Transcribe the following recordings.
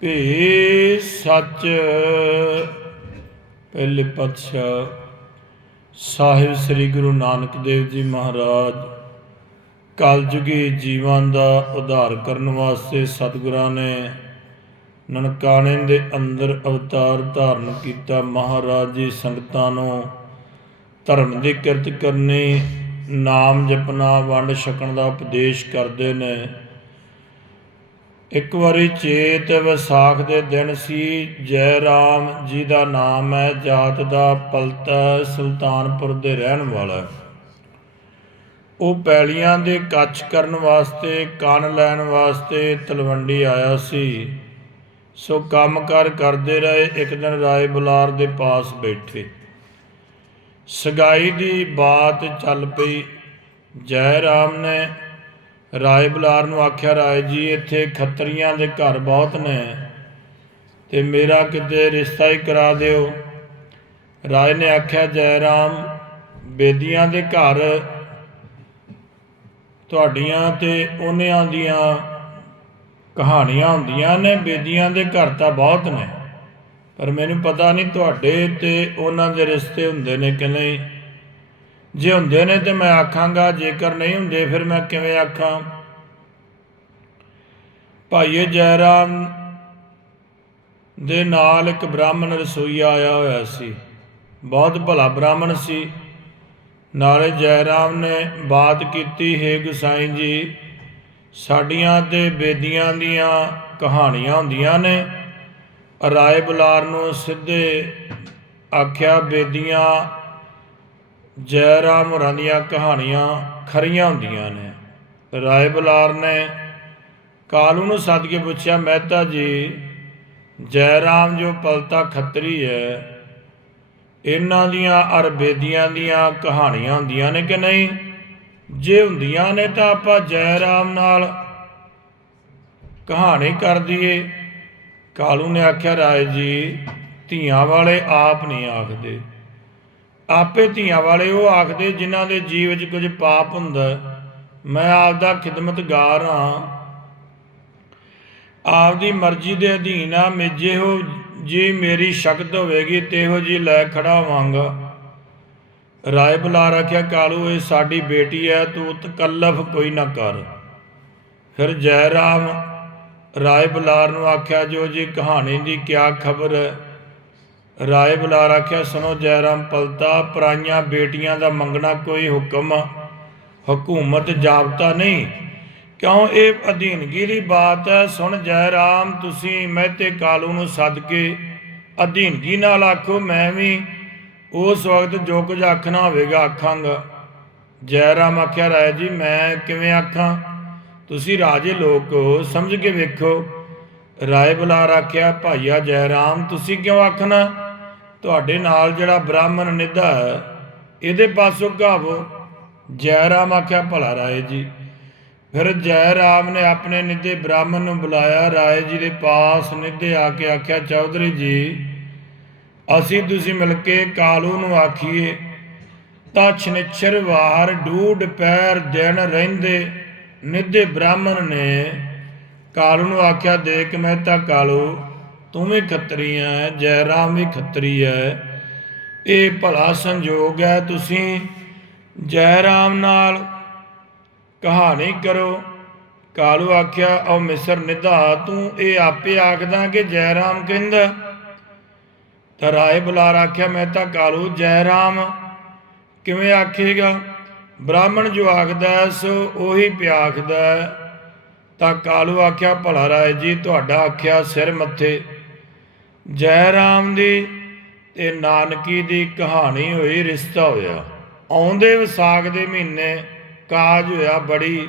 ਭੇ ਸੱਚ ਪਹਿਲੇ ਪਾਤਸ਼ਾਹ ਸਾਹਿਬ ਸ੍ਰੀ ਗੁਰੂ ਨਾਨਕ ਦੇਵ ਜੀ ਮਹਾਰਾਜ ਕਲਯੁਗੀ ਜੀਵਾਂ ਦਾ ਉਧਾਰ ਕਰਨ ਵਾਸਤੇ ਸਤਿਗੁਰਾਂ ਨੇ ਨਨਕਾਣੇ ਦੇ ਅੰਦਰ ਅਵਤਾਰ ਧਾਰਨ ਕੀਤਾ। ਮਹਾਰਾਜ ਜੀ ਸੰਗਤਾਂ ਨੂੰ ਧਰਮ ਦੀ ਕਿਰਤ ਕਰਨੀ, ਨਾਮ ਜਪਣਾ, ਵੰਡ ਛਕਣ ਦਾ ਉਪਦੇਸ਼ ਕਰਦੇ ਨੇ। ਇੱਕ ਵਾਰੀ ਚੇਤ ਵਿਸਾਖ ਦੇ ਦਿਨ ਸੀ, ਜੈ ਰਾਮ ਜੀ ਦਾ ਨਾਮ ਹੈ, ਜਾਤ ਦਾ ਪਲਤਾ ਸੁਲਤਾਨਪੁਰ ਦੇ ਰਹਿਣ ਵਾਲਾ ਉਹ ਪੈਲੀਆਂ ਦੇ ਕੱਚ ਕਰਨ ਵਾਸਤੇ, ਕੰਨ ਲੈਣ ਵਾਸਤੇ ਤਲਵੰਡੀ ਆਇਆ ਸੀ। ਸੋ ਕੰਮਕਾਰ ਕਰਦੇ ਰਹੇ, ਇੱਕ ਦਿਨ ਰਾਏ ਬੁਲਾਰ ਦੇ ਪਾਸ ਬੈਠੇ। ਸਗਾਈ ਦੀ ਬਾਤ ਚੱਲ ਪਈ, ਜੈ ਰਾਮ ਨੇ ਰਾਏ ਬੁਲਾਰ ਨੂੰ ਆਖਿਆ, ਰਾਏ ਜੀ, ਇੱਥੇ ਖੱਤਰੀਆਂ ਦੇ ਘਰ ਬਹੁਤ ਨੇ ਤੇ ਮੇਰਾ ਕਿਤੇ ਰਿਸ਼ਤਾ ਹੀ ਕਰਾ ਦਿਓ। ਰਾਏ ਨੇ ਆਖਿਆ ਜੈ ਰਾਮ ਬੇਦੀਆਂ ਦੇ ਘਰ ਤੁਹਾਡੀਆਂ ਤੇ ਉਹਨਾਂ ਦੀਆਂ ਕਹਾਣੀਆਂ ਹੁੰਦੀਆਂ ਨੇ, ਬੇਦੀਆਂ ਦੇ ਘਰ ਤਾਂ ਬਹੁਤ ਨੇ, ਪਰ ਮੈਨੂੰ ਪਤਾ ਨਹੀਂ ਤੁਹਾਡੇ ਤੇ ਉਹਨਾਂ ਦੇ ਰਿਸ਼ਤੇ ਹੁੰਦੇ ਨੇ ਕਿ ਨਹੀਂ। ਜੇ ਹੁੰਦੇ ਨੇ ਤੇ ਮੈਂ ਆਖਾਂਗਾ, ਜੇਕਰ ਨਹੀਂ ਹੁੰਦੇ ਫਿਰ ਮੈਂ ਕਿਵੇਂ ਆਖਾਂ? ਭਾਈ ਜੈ ਰਾਮ ਦੇ ਨਾਲ ਇੱਕ ਬ੍ਰਾਹਮਣ ਰਸੋਈਆ ਆਇਆ ਹੋਇਆ ਸੀ। ਬਹੁਤ ਭਲਾ ਬ੍ਰਾਹਮਣ ਸੀ। ਨਾਲੇ ਜੈਰਾਮ ਨੇ ਬਾਤ ਕੀਤੀ, ਹੈ ਗੁਸਾਈ ਜੀ, ਸਾਡੀਆਂ ਤੇ ਬੇਦੀਆਂ ਦੀਆਂ ਕਹਾਣੀਆਂ ਹੁੰਦੀਆਂ ਨੇ। ਰਾਏ ਬੁਲਾਰ ਨੂੰ ਸਿੱਧੇ ਆਖਿਆ, ਬੇਦੀਆਂ ਜੈ ਰਾਮ ਹੋਰਾਂ ਦੀਆਂ ਕਹਾਣੀਆਂ ਖਰੀਆਂ ਹੁੰਦੀਆਂ ਨੇ। ਰਾਏ ਬੁਲਾਰ ਨੇ ਕਾਲੂ ਨੂੰ ਸੱਦ ਕੇ ਪੁੱਛਿਆ, ਮਹਿਤਾ ਜੀ, ਜੈ ਰਾਮ ਜੋ ਪਲਤਾ ਖੱਤਰੀ ਹੈ, ਇਹਨਾਂ ਦੀਆਂ ਅਰ ਦੀਆਂ ਕਹਾਣੀਆਂ ਹੁੰਦੀਆਂ ਨੇ ਕਿ ਨਹੀਂ? ਜੇ ਹੁੰਦੀਆਂ ਨੇ ਤਾਂ ਆਪਾਂ ਜੈ ਰਾਮ ਨਾਲ ਕਹਾਣੀ ਕਰ ਦਈਏ। ਕਾਲੂ ਨੇ ਆਖਿਆ, ਰਾਏ ਜੀ, ਧੀਆਂ ਵਾਲੇ ਆਪ ਨਹੀਂ ਆਖਦੇ। ਆਪੇ ਧੀਆਂ ਵਾਲੇ ਉਹ ਆਖਦੇ ਜਿਨ੍ਹਾਂ ਦੇ ਜੀਵ ਵਿੱਚ ਕੁਝ ਪਾਪ ਹੁੰਦਾ ਮੈਂ ਆਪ ਦਾ ਖਿਦਮਤਗਾਰ ਹਾਂ। ਆਪ ਦੀ ਮਰਜ਼ੀ ਦੇ ਅਧੀਨ ਆ ਮੇਜੇ ਹੋ ਜੀ ਮੇਰੀ ਸ਼ਕਤ ਹੋਵੇਗੀ, ਤੇਹੋ ਜੀ ਲੈ ਖੜਾ ਵਾਂਗਾ ਰਾਏ ਬੁਲਾ ਰੱਖਿਆ, ਕਾਲੂ, ਇਹ ਸਾਡੀ ਬੇਟੀ ਹੈ ਤੂੰ ਤਕੱਲਫ ਕੋਈ ਨਾ ਕਰ। ਫਿਰ ਜੈ ਰਾਮ ਰਾਏ ਬੁਲਾਰ ਨੂੰ ਆਖਿਆ, ਜੋ ਜੀ ਕਹਾਣੀ ਦੀ ਕਿਆ ਖਬਰ ਹੈ ਰਾਏ ਬੁਲਾਰ ਆਖਿਆ, ਸੁਣੋ ਜੈ ਰਾਮ ਪਲਤਾ, ਪਰਾਈਆਂ ਬੇਟੀਆਂ ਦਾ ਮੰਗਣਾ ਕੋਈ ਹੁਕਮ, ਹਕੂਮਤ ਜਾਬਤਾ ਨਹੀਂ। ਕਿਉਂ ਇਹ ਅਧੀਨਗੀ ਦੀ ਬਾਤ ਹੈ? ਸੁਣ ਜੈ ਰਾਮ ਤੁਸੀਂ ਮਹਿਤੇ ਕਾਲੂ ਨੂੰ ਸੱਦ ਕੇ ਅਧੀਨਗੀ ਨਾਲ ਆਖੋ, ਮੈਂ ਵੀ ਉਸ ਵਕਤ ਜੋ ਕੁਝ ਆਖਣਾ ਹੋਵੇਗਾ ਆਖਾਂਗਾ। ਜੈ ਰਾਮ ਆਖਿਆ, ਰਾਏ ਜੀ, ਮੈਂ ਕਿਵੇਂ ਆਖਾਂ? ਤੁਸੀਂ ਰਾਜੇ ਲੋਕ ਹੋ, ਸਮਝ ਕੇ ਵੇਖੋ। ਰਾਏ ਬੁਲਾਰ ਆਖਿਆ, ਭਾਈਆ ਜੈ ਰਾਮ ਤੁਸੀਂ ਕਿਉਂ ਆਖਣਾ? ਤੁਹਾਡੇ ਨਾਲ ਜਿਹੜਾ ਬ੍ਰਾਹਮਣ ਨਿਧਾ ਹੈ, ਇਹਦੇ ਪਾਸੋਂ ਘਾਵੋ। ਜੈ ਰਾਮ ਆਖਿਆ, ਭਲਾ ਰਾਏ ਜੀ। ਫਿਰ ਜੈ ਰਾਮ ਨੇ ਆਪਣੇ ਨਿੱਧੇ ਬ੍ਰਾਹਮਣ ਨੂੰ ਬੁਲਾਇਆ। ਰਾਏ ਜੀ ਦੇ ਪਾਸ ਨਿੱਧੇ ਆ ਕੇ ਆਖਿਆ, ਚੌਧਰੀ ਜੀ, ਅਸੀਂ ਤੁਸੀਂ ਮਿਲ ਕੇ ਕਾਲੂ ਨੂੰ ਆਖੀਏ, ਤਾਂ ਛਨਿਛਰ ਵਾਰ ਡੂਡ ਪੈਰ ਦਿਨ ਰਹਿੰਦੇ ਨਿੱਧੇ ਬ੍ਰਾਹਮਣ ਨੇ ਕਾਲੂ ਨੂੰ ਆਖਿਆ, ਦੇਖ ਮੈਂ ਤਾਂ ਕਾਲੂ ਤੂੰ ਵੀ ਖੱਤਰੀ ਹੈ ਜੈ ਰਾਮ ਵੀ ਖੱਤਰੀ ਹੈ ਇਹ ਭਲਾ ਸੰਜੋਗ ਹੈ ਤੁਸੀਂ ਜੈ ਰਾਮ ਨਾਲ ਕਹਾਣੀ ਕਰੋ। ਕਾਲੂ ਆਖਿਆ ਉਹ ਮਿਸਰ, ਨਿਧਾ, ਤੂੰ ਇਹ ਆਪੇ ਆਖਦਾ ਕਿ ਜੈ ਰਾਮ ਕਹਿੰਦਾ? ਤਾਂ ਰਾਏ ਬੁਲਾਰ ਆਖਿਆ, ਮੈਂ ਤਾਂ ਕਾਲੂ ਜੈ ਰਾਮ ਕਿਵੇਂ ਆਖੇਗਾ? ਬ੍ਰਾਹਮਣ ਜੋ ਆਖਦਾ ਸੋ ਉਹੀ ਪਿਆਖਦਾ ਹੈ। ਤਾਂ ਕਾਲੂ ਆਖਿਆ, ਭਲਾ ਰਾਏ ਜੀ, ਤੁਹਾਡਾ ਆਖਿਆ ਸਿਰ ਮੱਥੇ ਜੈ ਰਾਮ ਦੀ ਤੇ ਨਾਨਕੀ ਦੀ ਕਹਾਣੀ ਹੋਈ ਰਿਸ਼ਤਾ ਹੋਇਆ। ਆਉਂਦੇ ਵਿਸਾਖ ਦੇ ਮਹੀਨੇ ਕਾਜ ਹੋਇਆ ਬੜੀ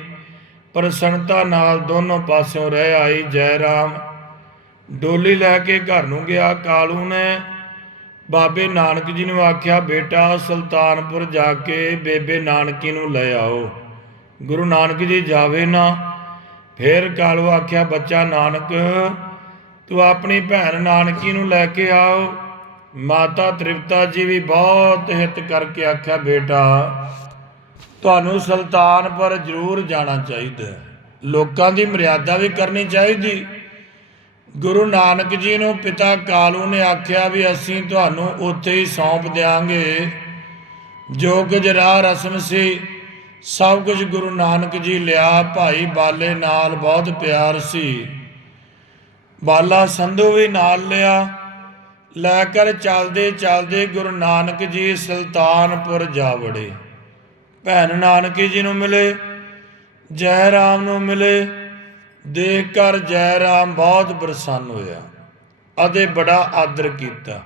ਪ੍ਰਸੰਨਤਾ ਨਾਲ ਦੋਨੋਂ ਪਾਸਿਓਂ ਰਹਿ ਆਈ ਜੈ ਰਾਮ। ਡੋਲੀ ਲੈ ਕੇ ਘਰ ਨੂੰ ਗਿਆ। ਕਾਲੂ ਨੇ ਬਾਬੇ ਨਾਨਕ ਜੀ ਨੂੰ ਆਖਿਆ, ਬੇਟਾ, ਸੁਲਤਾਨਪੁਰ ਜਾ ਕੇ ਬੇਬੇ ਨਾਨਕੀ ਨੂੰ ਲੈ ਆਓ। ਗੁਰੂ ਨਾਨਕ ਜੀ ਜਾਵੇ ਨਾ। ਫਿਰ ਕਾਲੂ ਆਖਿਆ, ਬੱਚਾ ਨਾਨਕ ਤੂੰ ਆਪਣੀ ਭੈਣ ਨਾਨਕੀ ਨੂੰ ਲੈ ਕੇ ਆਓ। ਮਾਤਾ ਤ੍ਰਿਪਤਾ ਜੀ ਵੀ ਬਹੁਤ ਹਿੱਤ ਕਰਕੇ ਆਖਿਆ, ਬੇਟਾ, ਤੁਹਾਨੂੰ ਸੁਲਤਾਨਪੁਰ ਜ਼ਰੂਰ ਜਾਣਾ ਚਾਹੀਦਾ ਲੋਕਾਂ ਦੀ ਮਰਿਆਦਾ ਵੀ ਕਰਨੀ ਚਾਹੀਦੀ। ਗੁਰੂ ਨਾਨਕ ਜੀ ਨੂੰ ਪਿਤਾ ਕਾਲੂ ਨੇ ਆਖਿਆ ਵੀ ਅਸੀਂ ਤੁਹਾਨੂੰ ਉੱਥੇ ਹੀ ਸੌਂਪ ਦਿਆਂਗੇ। ਜੋ ਕੁਝ ਰਾਹ ਰਸਮ ਸੀ, ਸਭ ਕੁਝ ਗੁਰੂ ਨਾਨਕ ਜੀ ਲਿਆ। ਭਾਈ ਬਾਲੇ ਨਾਲ ਬਹੁਤ ਪਿਆਰ ਸੀ। ਬਾਲਾ ਸੰਧੂ ਵੀ ਨਾਲ ਲਿਆ। ਲੈ ਕਰ ਚੱਲਦੇ ਚਲਦੇ ਗੁਰੂ ਨਾਨਕ ਜੀ ਸੁਲਤਾਨਪੁਰ ਜਾ ਵੜੇ। ਭੈਣ ਨਾਨਕੀ ਜੀ ਨੂੰ ਮਿਲੇ, ਜੈ ਰਾਮ ਨੂੰ ਮਿਲੇ। ਦੇਖ ਕਰ ਜੈ ਰਾਮ ਬਹੁਤ ਪ੍ਰਸੰਨ ਹੋਇਆ। ਅਤੇ ਬੜਾ ਆਦਰ ਕੀਤਾ।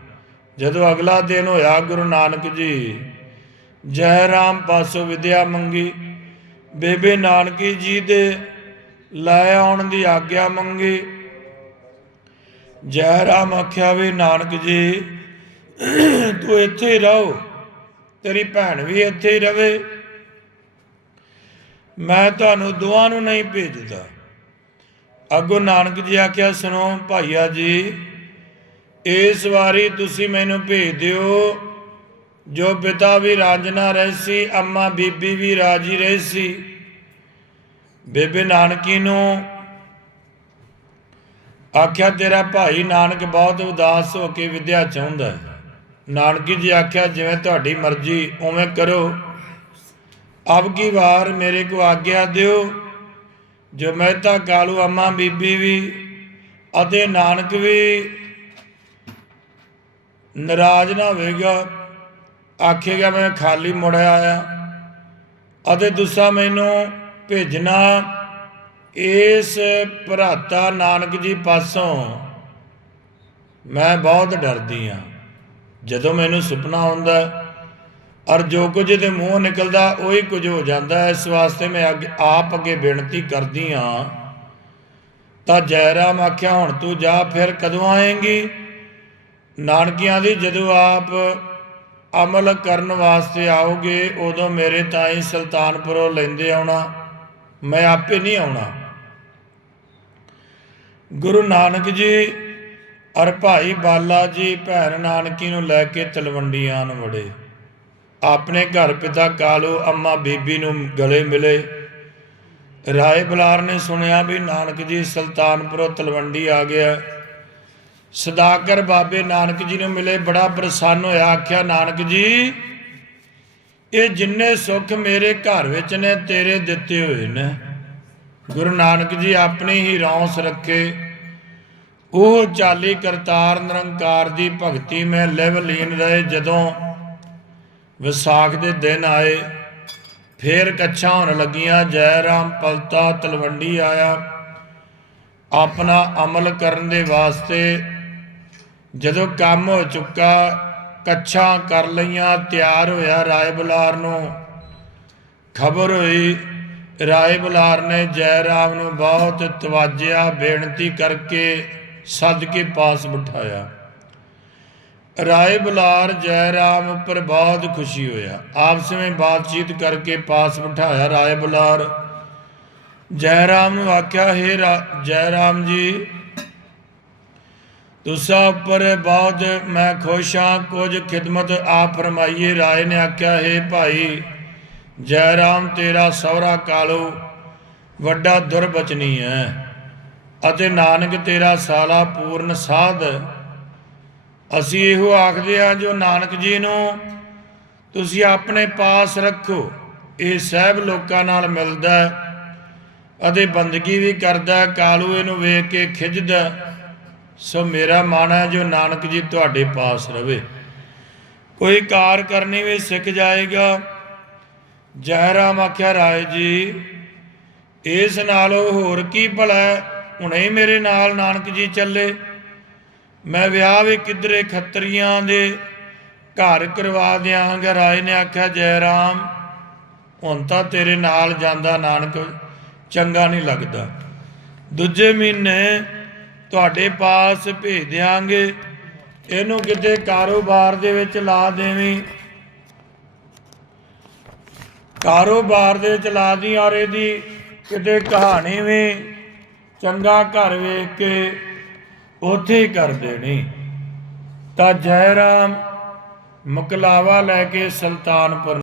ਜਦੋਂ ਅਗਲਾ ਦਿਨ ਹੋਇਆ ਗੁਰੂ ਨਾਨਕ ਜੀ, ਜੈ ਰਾਮ ਪਾਸੋਂ ਵਿਦਿਆ ਮੰਗੀ। ਬੇਬੇ ਨਾਨਕੀ ਜੀ ਦੇ ਲੈ ਆਉਣ ਦੀ ਆਗਿਆ ਮੰਗੀ। ਜੈ ਰਾਮ ਆਖਿਆ ਵੀ ਨਾਨਕ ਜੀ, ਤੂੰ ਇੱਥੇ ਹੀ ਰਹੋ, ਤੇਰੀ ਭੈਣ ਵੀ ਇੱਥੇ ਹੀ ਰਵੇ। ਮੈਂ ਤੁਹਾਨੂੰ ਦੋਵਾਂ ਨੂੰ ਨਹੀਂ ਭੇਜਦਾ। ਅੱਗੋਂ ਨਾਨਕ ਜੀ ਆਖਿਆ, ਸੁਣੋ ਭਾਈਆ ਜੀ, ਇਸ ਵਾਰੀ ਤੁਸੀਂ ਮੈਨੂੰ ਭੇਜ ਦਿਓ, ਜੋ ਪਿਤਾ ਵੀ ਰਾਂਝਣਾ ਰਹੇ ਸੀ, ਅੰਮਾ ਬੀਬੀ ਵੀ ਰਾਜੀ ਰਹੇ ਸੀ। ਬੇਬੇ ਨਾਨਕੀ ਨੂੰ ਆਖਿਆ, ਤੇਰਾ ਭਾਈ ਨਾਨਕ ਬਹੁਤ ਉਦਾਸ ਹੋ ਕੇ ਵਿਦਿਆ ਚਾਹੁੰਦਾ ਹੈ। ਨਾਨਕੀ ਜੀ ਆਖਿਆ, ਜਿਵੇਂ ਤੁਹਾਡੀ ਮਰਜ਼ੀ, ਉਵੇਂ ਕਰੋ। ਅਬ ਕੀ ਵਾਰ ਮੇਰੇ ਕੋ ਆਗਿਆ ਦਿਓ? ਜੋ ਮਹਿਤਾ ਕਾਲੂ ਅੰਮਾ ਬੀਬੀ ਵੀ ਅਤੇ ਨਾਨਕ ਵੀ ਨਾਰਾਜ਼ ਨਾ ਹੋਵੇਗਾ, ਆਖੇਗਾ, ਮੈਂ ਖਾਲੀ ਮੁੜਿਆ ਆਇਆ ਅਤੇ ਦੂਸਰਾ ਮੈਨੂੰ ਭੇਜਣਾ ਇਸ ਭਰਾਤਾ ਨਾਨਕ ਜੀ ਪਾਸੋਂ ਮੈਂ ਬਹੁਤ ਡਰਦੀ ਹਾਂ ਜਦੋਂ ਮੈਨੂੰ ਸੁਪਨਾ ਆਉਂਦਾ ਔਰ ਜੋ ਕੁਝ ਇਹਦੇ ਮੂੰਹ ਨਿਕਲਦਾ, ਉਹੀ ਕੁਝ ਹੋ ਜਾਂਦਾ। ਇਸ ਵਾਸਤੇ ਮੈਂ ਅੱਗੇ ਆਪ ਅੱਗੇ ਬੇਨਤੀ ਕਰਦੀ ਹਾਂ ਤਾਂ ਜੈਰਾਮ ਆਖਿਆ, ਹੁਣ ਤੂੰ ਜਾ, ਫਿਰ ਕਦੋਂ ਆਏਂਗੀ? ਨਾਨਕੀਆਂ ਦੀ, ਜਦੋਂ ਆਪ ਅਮਲ ਕਰਨ ਵਾਸਤੇ ਆਓਗੇ, ਉਦੋਂ ਮੇਰੇ ਤਾਈ ਸੁਲਤਾਨਪੁਰੋਂ ਲੈਂਦੇ ਆਉਣਾ। ਮੈਂ ਆਪੇ ਨਹੀਂ ਆਉਣਾ। ਗੁਰੂ ਨਾਨਕ ਜੀ ਔਰ ਭਾਈ ਬਾਲਾ ਜੀ ਭੈਣ ਨਾਨਕੀ ਨੂੰ ਲੈ ਕੇ ਤਲਵੰਡੀਆਂ ਨੂੰ ਵੜੇ। ਆਪਣੇ ਘਰ ਪਿਤਾ ਕਾਲੂ ਅੰਮਾ ਬੀਬੀ ਨੂੰ ਗਲੇ ਮਿਲੇ। ਰਾਏ ਬਲਾਰ ਨੇ ਸੁਣਿਆ ਵੀ ਨਾਨਕ ਜੀ ਸੁਲਤਾਨਪੁਰੋਂ ਤਲਵੰਡੀ ਆ ਗਿਆ। ਸਦਾਕਰ ਬਾਬੇ ਨਾਨਕ ਜੀ ਨੂੰ ਮਿਲੇ, ਬੜਾ ਪ੍ਰਸੰਨ ਹੋਇਆ, ਆਖਿਆ, ਨਾਨਕ ਜੀ, ਇਹ ਜਿੰਨੇ ਸੁੱਖ ਮੇਰੇ ਘਰ ਵਿੱਚ ਨੇ, ਤੇਰੇ ਦਿੱਤੇ ਹੋਏ ਨੇ। ਗੁਰੂ ਨਾਨਕ ਜੀ ਆਪਣੀ ਹੀ ਰੌਂਸ ਰੱਖੇ। ਉਹ ਚਾਲੀ ਕਰਤਾਰ ਨਿਰੰਕਾਰ ਦੀ ਭਗਤੀ ਮੈਂ ਲਿਵ ਲੀਨ ਰਹੇ ਜਦੋਂ ਵਿਸਾਖ ਦੇ ਦਿਨ ਆਏ। ਫੇਰ ਕੱਛਾਂ ਹੋਣ ਲੱਗੀਆਂ ਜੈ ਰਾਮ ਪਲਤਾ, ਤਲਵੰਡੀ ਆਇਆ। ਆਪਣਾ ਅਮਲ ਕਰਨ ਦੇ ਵਾਸਤੇ ਜਦੋਂ ਕੰਮ ਹੋ ਚੁੱਕਾ, ਕੱਛਾਂ ਕਰ ਲਈਆਂ, ਤਿਆਰ ਹੋਇਆ ਰਾਏ ਬੁਲਾਰ ਨੂੰ। ਖਬਰ ਹੋਈ ਰਾਏ ਬੁਲਾਰ ਨੇ ਜੈ ਰਾਮ ਨੂੰ ਬਹੁਤ ਤਵਾਜਿਆ, ਬੇਨਤੀ ਕਰਕੇ ਸੱਦ ਕੇ ਪਾਸ ਬਿਠਾਇਆ। ਰਾਏ ਬੁਲਾਰ ਜੈ ਰਾਮ ਉੱਪਰ ਬਹੁਤ ਖੁਸ਼ੀ ਹੋਇਆ। ਆਪਸ ਵਿੱਚ ਬਾਤਚੀਤ ਕਰਕੇ ਪਾਸ ਬਿਠਾਇਆ ਰਾਏ ਬੁਲਾਰ। ਜੈ ਰਾਮ ਨੂੰ ਆਖਿਆ, ਹੈ ਜੈ ਰਾਮ ਜੀ, ਤੁਸਾਂ ਉੱਪਰ ਬਹੁਤ ਮੈਂ ਖੁਸ਼ ਹਾਂ, ਕੁਝ ਖਿਦਮਤ ਆਪ ਫਰਮਾਈਏ। ਰਾਏ ਨੇ ਆਖਿਆ, ਹੈ ਭਾਈ ਜੈ ਰਾਮ, ਤੇਰਾ ਸਹੁਰਾ ਕਾਲੋ, ਵੱਡਾ ਦੁਰਬਚਨੀ ਹੈ। ਅਤੇ ਨਾਨਕ ਤੇਰਾ ਸਾਲਾ ਪੂਰਨ ਸਾਧ। ਅਸੀਂ ਇਹੋ ਆਖਦੇ ਹਾਂ, ਜੋ ਨਾਨਕ ਜੀ ਨੂੰ ਤੁਸੀਂ ਆਪਣੇ ਪਾਸ ਰੱਖੋ, ਇਹ ਸਹਿਬ ਲੋਕਾਂ ਨਾਲ ਮਿਲਦਾ ਅਤੇ ਬੰਦਗੀ ਵੀ ਕਰਦਾ ਕਾਲੂ ਇਹਨੂੰ ਵੇਖ ਕੇ ਖਿੱਚਦਾ ਸੋ ਮੇਰਾ ਮਨ ਹੈ, ਜੋ ਨਾਨਕ ਜੀ ਤੁਹਾਡੇ ਪਾਸ ਰਵੇ। ਕੋਈ ਕਾਰ ਕਰਨੀ ਵੀ ਸਿੱਖ ਜਾਏਗਾ ਜੈ ਰਾਮ ਆਖਿਆ ਰਾਏ ਜੀ, ਇਸ ਨਾਲੋਂ ਹੋਰ ਕੀ ਭਲਾ ਹੁਣੇ ਮੇਰੇ ਨਾਲ ਨਾਨਕ ਜੀ ਚੱਲੇ। ਮੈਂ ਵਿਆਹ ਵੀ ਕਿਧਰੇ ਖੱਤਰੀਆਂ ਦੇ ਘਰ ਕਰਵਾ ਦਿਆਂਗਾ। ਰਾਏ ਨੇ ਆਖਿਆ, ਜੈ ਰਾਮ, ਹੁਣ ਤਾਂ ਤੇਰੇ ਨਾਲ ਜਾਂਦਾ ਨਾਨਕ, ਚੰਗਾ ਨਹੀਂ ਲੱਗਦਾ। ਦੂਜੇ ਮਹੀਨੇ ਤੁਹਾਡੇ ਪਾਸ ਭੇਜ ਦਿਆਂਗੇ। ਇਹਨੂੰ ਕਿਤੇ ਕਾਰੋਬਾਰ ਦੇ ਵਿੱਚ ਲਾ ਦੇਵੀਂ। ਕਾਰੋਬਾਰ ਦੇ ਵਿੱਚ ਲਾ ਦੀ ਔਰ ਇਹਦੀ ਕਿਤੇ ਕਹਾਣੀ ਵੀ ਚੰਗਾ ਘਰ ਵੇਖ ਕੇ ਉੱਥੇ ਹੀ ਕਰ ਦੇਣੀ। ਤਾਂ ਜੈ ਰਾਮ ਮੁਕਲਾਵਾ ਲੈ ਕੇ ਸੁਲਤਾਨਪੁਰ